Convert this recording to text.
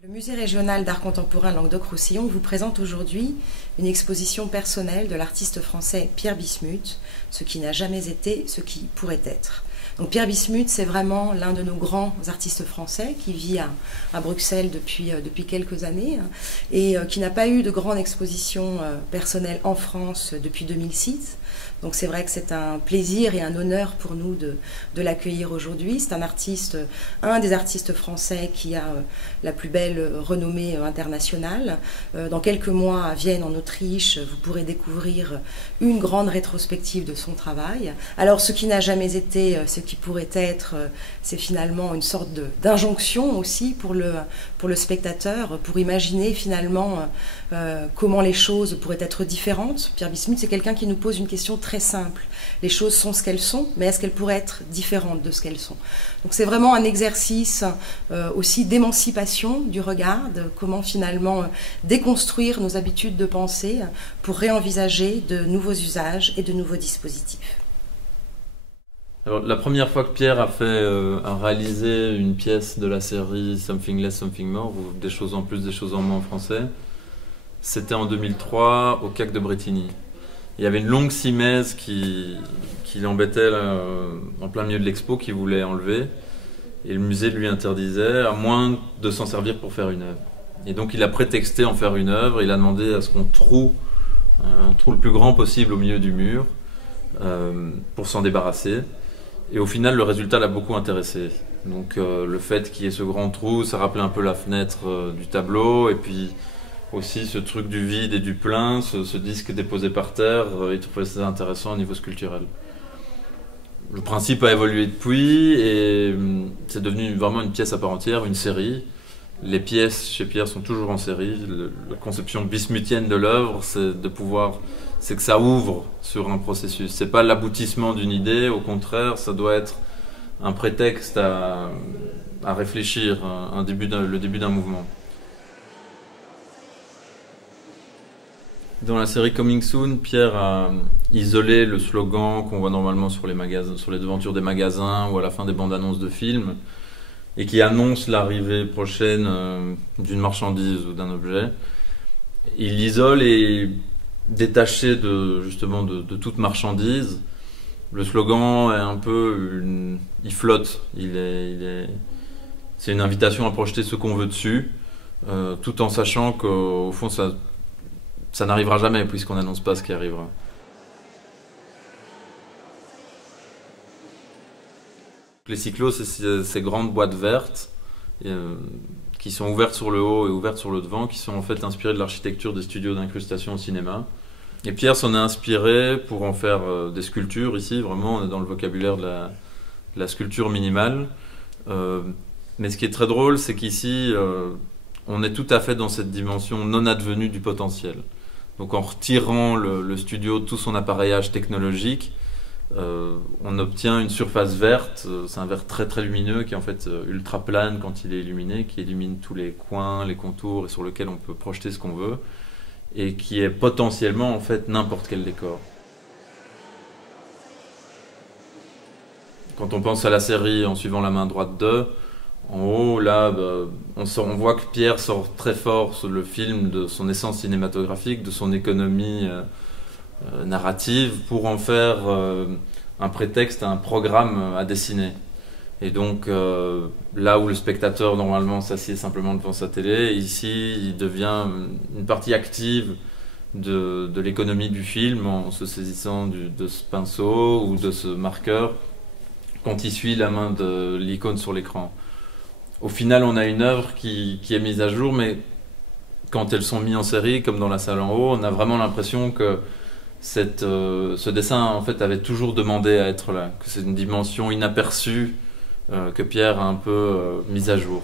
Le Musée régional d'art contemporain Languedoc-Roussillon vous présente aujourd'hui une exposition personnelle de l'artiste français Pierre Bismuth, ce qui n'a jamais été, ce qui pourrait être. Donc Pierre Bismuth, c'est vraiment l'un de nos grands artistes français qui vit à Bruxelles depuis quelques années et qui n'a pas eu de grande exposition personnelle en France depuis 2006. Donc c'est vrai que c'est un plaisir et un honneur pour nous de l'accueillir aujourd'hui. C'est un des artistes français qui a la plus belle renommée internationale. Dans quelques mois à Vienne en Autriche, vous pourrez découvrir une grande rétrospective de son travail. Alors ce qui n'a jamais été, ce qui pourrait être, c'est finalement une sorte d'injonction aussi pour le spectateur, pour imaginer finalement comment les choses pourraient être différentes. Pierre Bismuth, c'est quelqu'un qui nous pose une question très simple. Les choses sont ce qu'elles sont, mais est-ce qu'elles pourraient être différentes de ce qu'elles sont? Donc c'est vraiment un exercice aussi d'émancipation du regard, de comment finalement déconstruire nos habitudes de pensée pour réenvisager de nouveaux usages et de nouveaux dispositifs. Alors, la première fois que Pierre a réalisé une pièce de la série Something Less, Something More, ou des choses en plus, des choses en moins en français, c'était en 2003 au CAC de Brétigny. Il y avait une longue simèse qui l'embêtait en plein milieu de l'expo, qu'il voulait enlever. Et le musée lui interdisait, à moins de s'en servir pour faire une œuvre. Et donc il a prétexté en faire une œuvre, il a demandé à ce qu'on troue un trou le plus grand possible au milieu du mur pour s'en débarrasser. Et au final, le résultat l'a beaucoup intéressé. Donc le fait qu'il y ait ce grand trou, ça rappelait un peu la fenêtre du tableau, et puis aussi ce truc du vide et du plein, ce disque déposé par terre, il trouvait ça intéressant au niveau sculpturel. Le principe a évolué depuis et c'est devenu vraiment une pièce à part entière, une série. Les pièces chez Pierre sont toujours en série. La conception bismuthienne de l'œuvre, c'est que ça ouvre sur un processus. C'est pas l'aboutissement d'une idée, au contraire, ça doit être un prétexte à réfléchir, le début d'un mouvement. Dans la série Coming Soon, Pierre a isolé le slogan qu'on voit normalement sur les devantures des magasins ou à la fin des bandes annonces de films et qui annonce l'arrivée prochaine d'une marchandise ou d'un objet. Il l'isole et détaché justement de toute marchandise. Le slogan est un peu il flotte. C'est une invitation à projeter ce qu'on veut dessus, tout en sachant qu'au fond ça n'arrivera jamais puisqu'on n'annonce pas ce qui arrivera. Les cyclos, c'est ces grandes boîtes vertes qui sont ouvertes sur le haut et ouvertes sur le devant, qui sont en fait inspirées de l'architecture des studios d'incrustation au cinéma. Et Pierre s'en a inspiré pour en faire des sculptures ici, vraiment on est dans le vocabulaire de la sculpture minimale. Mais ce qui est très drôle, c'est qu'ici, on est tout à fait dans cette dimension non advenue du potentiel. Donc en retirant le studio de tout son appareillage technologique, on obtient une surface verte. C'est un vert très très lumineux qui est en fait ultra plane quand il est illuminé, qui illumine tous les coins, les contours et sur lequel on peut projeter ce qu'on veut et qui est potentiellement en fait n'importe quel décor. Quand on pense à la série En suivant la main droite de, en haut, là, on voit que Pierre sort très fort sur le film de son essence cinématographique, de son économie narrative, pour en faire un prétexte, un programme à dessiner. Et donc, là où le spectateur, normalement, s'assied simplement devant sa télé, ici, il devient une partie active de l'économie du film, en se saisissant de ce pinceau ou de ce marqueur, quand il suit la main de l'icône sur l'écran. Au final, on a une œuvre qui est mise à jour, mais quand elles sont mises en série, comme dans la salle en haut, on a vraiment l'impression que ce dessin en fait, avait toujours demandé à être là, que c'est une dimension inaperçue que Pierre a un peu mise à jour.